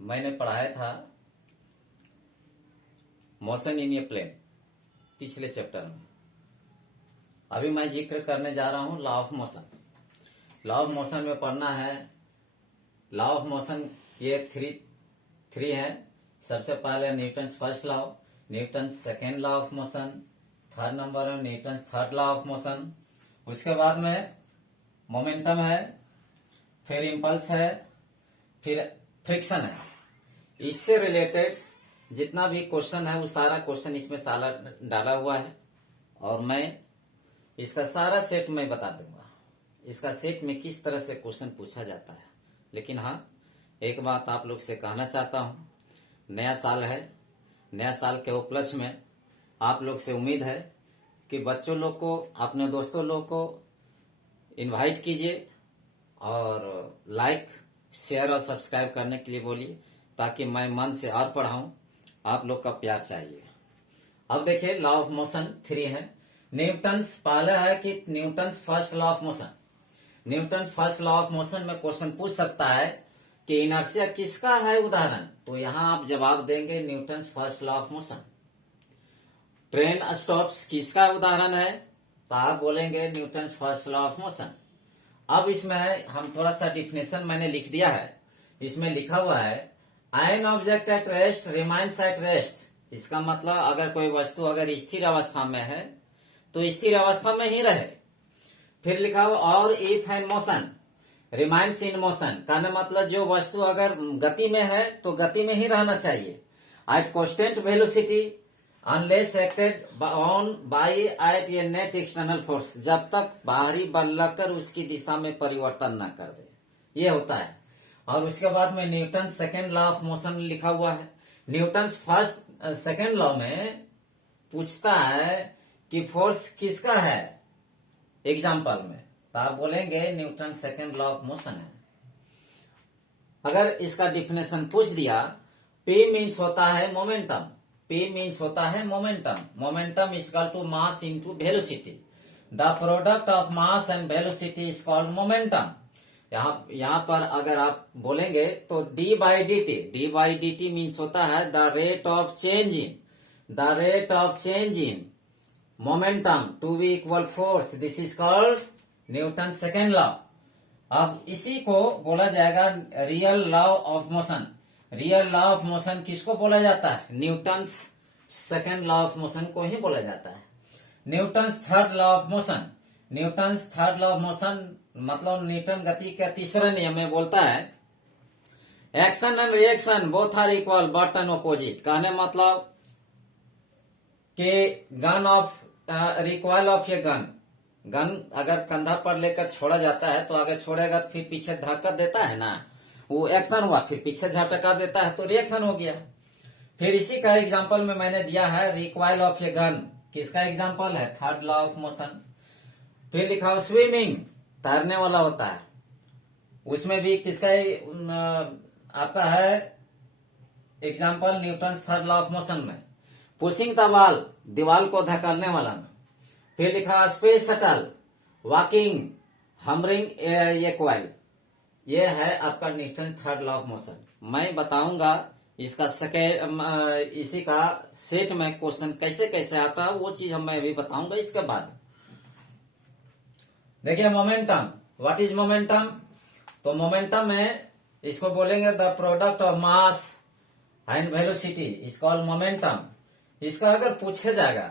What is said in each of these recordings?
मैंने पढ़ाया था मोशन इन ए प्लेन पिछले चैप्टर में। अभी मैं जिक्र करने जा रहा हूं law of motion. Law of motion में पढ़ना है। लॉ ऑफ मोशन ये थ्री है। सबसे पहले Newton's first law, Newton's second law of motion, third number है Newton's third law of motion. उसके बाद में मोमेंटम है, फिर इम्पल्स है, फिर फ्रिक्शन है। इससे रिलेटेड जितना भी क्वेश्चन है वो सारा क्वेश्चन इसमें सारा डाला हुआ है और मैं इसका सारा सेट मैं बता दूंगा। इसका सेट में किस तरह से क्वेश्चन पूछा जाता है। लेकिन हाँ, एक बात आप लोग से कहना चाहता हूं, नया साल है। नया साल के उपलक्ष्य में आप लोग से उम्मीद है कि बच्चों लोग को, अपने दोस्तों लोग को इनवाइट कीजिए और लाइक, शेयर और सब्सक्राइब करने के लिए बोलिए, ताकि मैं मन से और पढ़ाऊं। आप लोग का प्यार चाहिए। अब देखिए लॉ ऑफ मोशन 3 है। न्यूटन्स पहला है कि Newton's first law of motion. Newton's first law of motion में क्वेश्चन पूछ सकता है कि इनर्शिया किसका है उदाहरण, तो यहां आप जवाब देंगे Newton's first law of motion. Train stops किसका उदाहरण है, तो आप बोलेंगे Newton's first law of motion. अब इसमें हम थोड़ा सा डिफिनेशन मैंने लिख दिया है। इसमें लिखा हुआ है an object at rest remains at rest. इसका मतलब अगर कोई वस्तु अगर स्थिर अवस्था में है तो स्थिर अवस्था में ही रहे। फिर लिखा हुआ और if an motion remains in motion, कहने मतलब जो वस्तु अगर गति में है तो गति में ही रहना चाहिए। At constant velocity unless acted on by at a net external force, जब तक बाहरी बल लगकर उसकी दिशा में परिवर्तन न कर दे, ये होता है। और उसके बाद में Newton second law of motion लिखा हुआ है। न्यूटन फर्स्ट सेकेंड लॉ में पूछता है कि फोर्स किसका है एग्जाम्पल में, तो आप बोलेंगे Newton second law of motion है। अगर इसका डिफिनेशन पूछ दिया, P मीन्स होता है मोमेंटम। P मीन्स होता है momentum. Momentum is equal to mass into velocity. The product of mass and velocity is called momentum. यहाँ पर अगर आप बोलेंगे तो d by d t means होता है the rate of change in momentum to be equal force. This is called Newton second law. अब इसी को बोला जाएगा real law of motion. Real law of motion किसको बोला जाता है, Newton second law of motion को ही बोला जाता है। Newton third law of motion, Newton third law of motion मतलब न्यूटन गति का तीसरा नियम में बोलता है action and reaction both are equal but an opposite. कहने मतलब कि gun of recoil of a gun अगर कंधा पर लेकर छोड़ा जाता है तो अगर छोड़ेगा तो फिर पीछे धक्का देता है ना, वो एक्शन हुआ। फिर पीछे झटका देता है तो रिएक्शन हो गया। फिर इसी का एग्जांपल में मैंने दिया है रिकॉइल ऑफ ए गन, किसका एग्जांपल है, थर्ड लॉ ऑफ मोशन। फिर लिखा हो स्विमिंग, तैरने वाला होता है, उसमें भी किसका आता है example Newton third law of motion में। पुशिंग द वॉल, दीवार को धकेलने वाला में। फिर लिखा स्पेस शटल, वॉकिंग, हमरिंग ये कॉइल, ये है आपका Newton third law of motion. मैं बताऊंगा इसका इसी का सेट में क्वेश्चन कैसे कैसे आता है, वो चीज मैं अभी बताऊंगा इसके बाद। देखिए मोमेंटम, व्हाट इज मोमेंटम, तो मोमेंटम में इसको बोलेंगे the product of mass and velocity is called momentum. इसका अगर पूछा जाएगा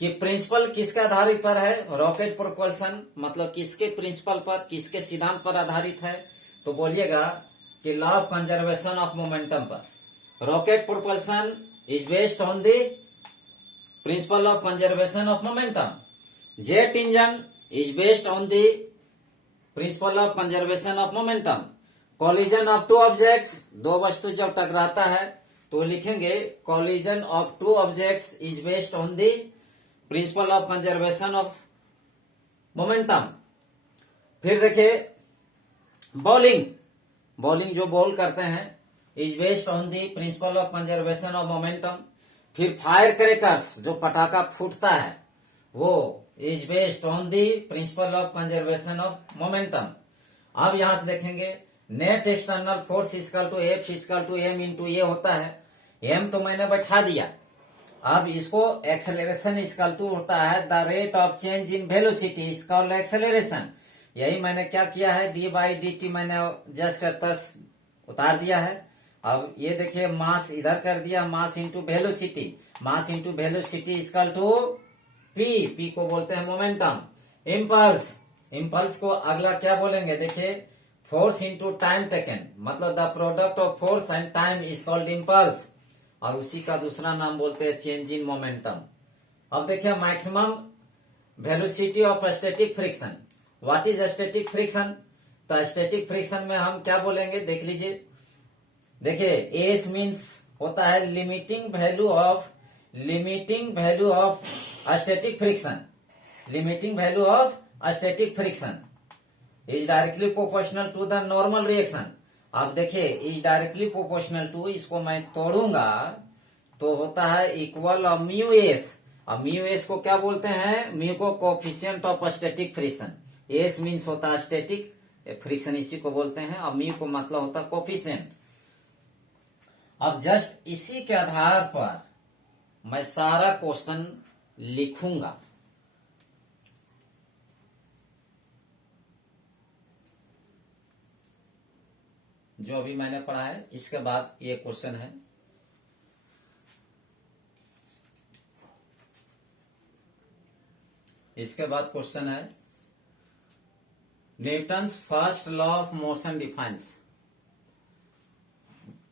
कि प्रिंसिपल किसके आधारित पर है, रॉकेट प्रोपल्सन, मतलब किसके प्रिंसिपल पर, किसके सिद्धांत पर आधारित है, तो बोलिएगा कि law of conservation of momentum पर। Rocket propulsion is based on the principle of conservation of momentum. Jet engine is based on the principle of conservation of momentum. Collision of two objects, दो वस्तु जब टकराता है तो लिखेंगे collision of two objects is based on the principle of conservation of momentum. फिर देखिए bowling जो बॉल करते हैं is based on the principle of conservation of momentum. फिर फायर क्रैकर्स, जो पटाखा फूटता है वो is based on the principle of conservation of momentum. अब यहां से देखेंगे net external force equal to F equal to M into A होता है। एम तो मैंने बैठा दिया। अब इसको एक्सेलरेशन इक्वल टू होता है the rate of change in velocity is called acceleration. यही मैंने क्या किया है, डी बाई डी टी मैंने जस्ट तस उतार दिया है। अब ये देखिए मास इधर कर दिया, mass into velocity, mass into velocity equal to p, p को बोलते हैं मोमेंटम। इम्पल्स, इम्पल्स को अगला क्या बोलेंगे, देखिए फोर्स इंटू टाइम टेकन, मतलब the product of force and time is called impulse, और उसी का दूसरा नाम बोलते हैं चेंज इन मोमेंटम। अब देखिए maximum velocity of static friction. What is static friction? तो स्टैटिक फ्रिक्शन में हम क्या बोलेंगे, देख लीजिए। देखिए एस मीन्स होता है limiting value of static friction, limiting value of static friction is directly proportional to the normal reaction. अब देखिए इज डायरेक्टली प्रोपोर्शनल टू, इसको मैं तोड़ूंगा तो होता है इक्वल ऑफ म्यू एस। अब म्यू एस को क्या बोलते हैं, म्यू को coefficient of static friction, S means होता है स्टैटिक फ्रिक्शन, इसी को बोलते हैं, और म्यू को मतलब होता है कोफिशिएंट। अब जस्ट इसी के आधार पर मैं सारा क्वेश्चन लिखूंगा। जो अभी मैंने पढ़ा है, इसके बाद ये क्वेश्चन है। इसके बाद क्वेश्चन है Newton's first law of motion defines.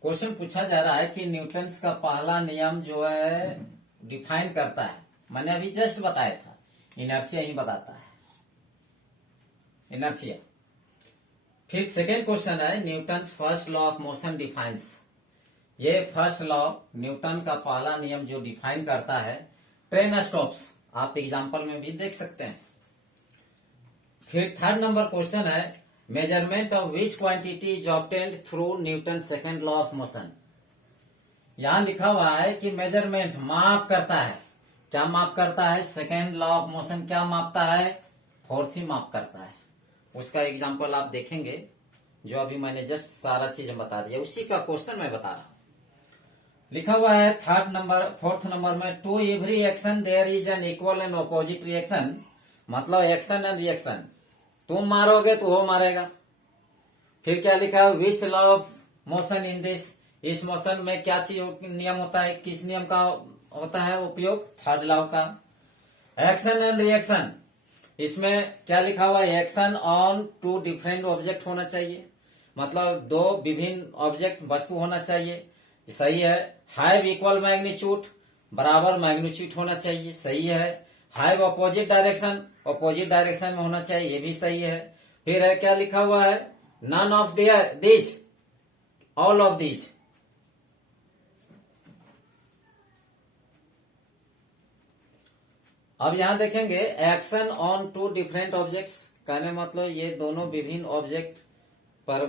Question पूछा जा रहा है कि न्यूटन्स का पहला नियम जो है डिफाइन करता है, मैंने अभी जस्ट बताया था, इनर्शिया ही बताता है, इनर्शिया। फिर सेकेंड क्वेश्चन है Newton's first law of motion defines. ये फर्स्ट लॉ न्यूटन का पहला नियम जो डिफाइन करता है ट्रेन स्टॉप्स, आप एग्जांपल में भी देख सकते हैं। फिर थर्ड नंबर क्वेश्चन है measurement of which quantity is obtained through Newton second law of motion. यहां लिखा हुआ है कि मेजरमेंट माप करता है, क्या माप करता है, सेकेंड लॉ ऑफ मोशन क्या मापता है, फोर्स ही माप करता है। उसका एग्जाम्पल आप देखेंगे, जो अभी मैंने जस्ट सारा चीज बता दिया, उसी का क्वेश्चन मैं बता रहा हूं। लिखा हुआ है फोर्थ नंबर में to every action there is an equal and opposite reaction, मतलब एक्शन एंड रिएक्शन, तुम मारोगे तो वो मारेगा। फिर क्या लिखा है which law of motion in this, इस मोशन में क्या चीज नियम होता है, किस नियम का होता है उपयोग, थर्ड लॉ का। एक्शन एंड रिएक्शन, इसमें क्या लिखा हुआ है action on two different object होना चाहिए, मतलब दो विभिन्न ऑब्जेक्ट वस्तु होना चाहिए, सही है। हैव इक्वल मैग्नीट्यूड, बराबर मैग्नीट्यूड होना चाहिए, सही है। Have opposite direction, opposite direction में होना चाहिए, ये भी सही है। फिर है क्या लिखा हुआ है none of these, all of these. अब यहां देखेंगे action on two different objects, कहने मतलब ये दोनों विभिन्न ऑब्जेक्ट पर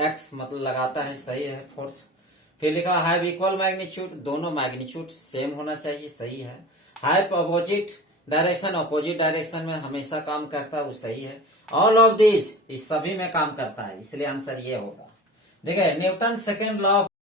एक्स मतलब लगाता है, सही है फोर्स। फिर लिखा हैव इक्वल मैग्नीट्यूड, दोनों मैग्नीट्यूड सेम होना चाहिए, सही है। Have opposite direction, opposite direction में हमेशा काम करता है, वो सही है। ऑल ऑफ दिस, इस सभी में काम करता है, इसलिए आंसर ये होगा। देखिए न्यूटन सेकेंड लॉ